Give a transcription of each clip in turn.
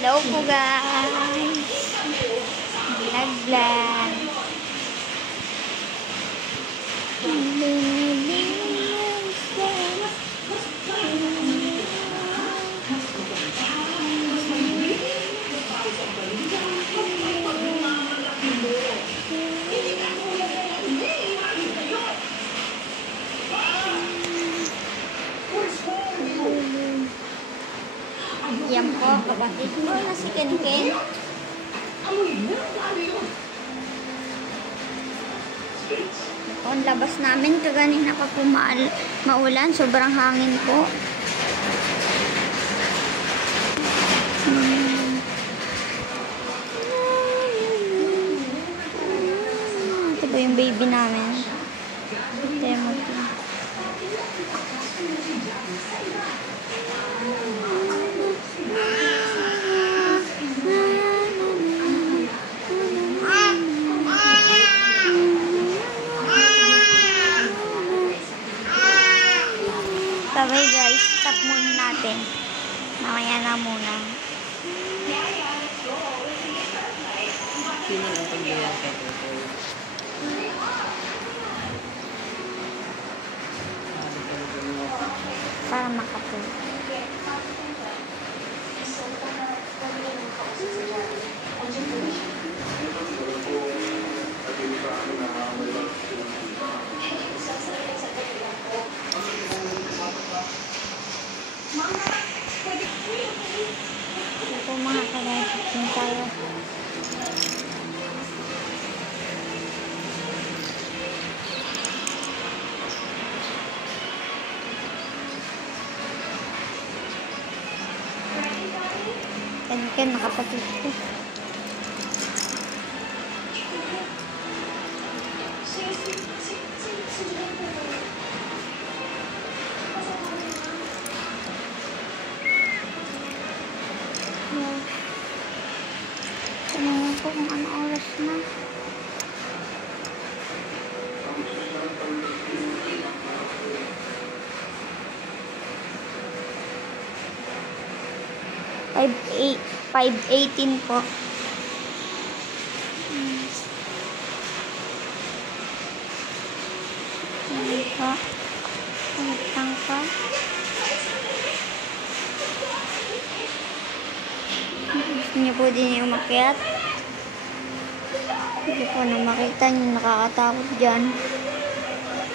Hello po guys. Vlog. Yan po, kapatid ko na si Ken. Ang labas namin, kaganina pa po maulan, sobrang hangin po. Ito po yung baby namin. Demo po. Sabay guys, stop muna natin. Mamaya na muna. Para makapul. Ito mga kalahit tayo. Ken, nakapatid ko. Tingnan ko kung ano oras na. Eight 5:18 po. Ayan po. Pagkang pa. Gusto niyo po din yung umakyat. Hindi po na makita niyo, nakakatakot dyan.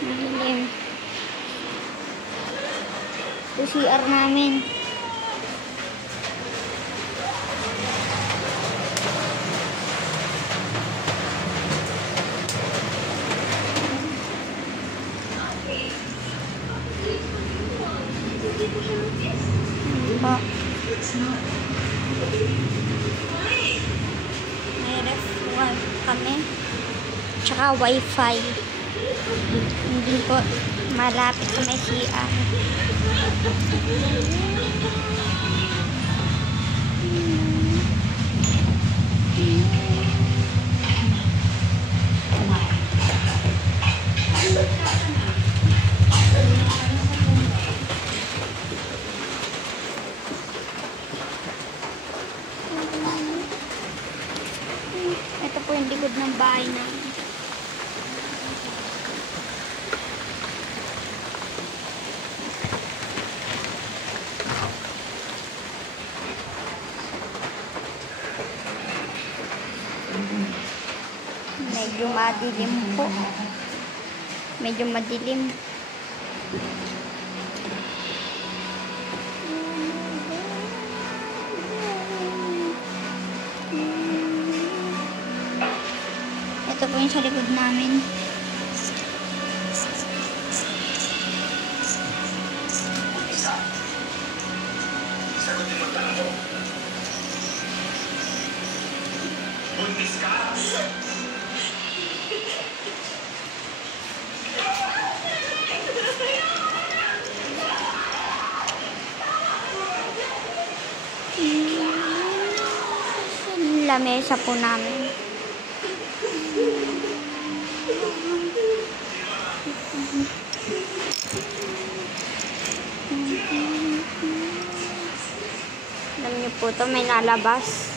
Mahilim. Ito CR namin. Po. May ref kami. Tsaka wifi. Hindi po malapit sa may CR. Ito po yung likod ng bahay namin. Medyo madilim po. Medyo madilim. Ito po yung sa likod namin. Sagutin mo tanong mo. Buntis ka! Lamesa po namin. niyo po to, may lalabas.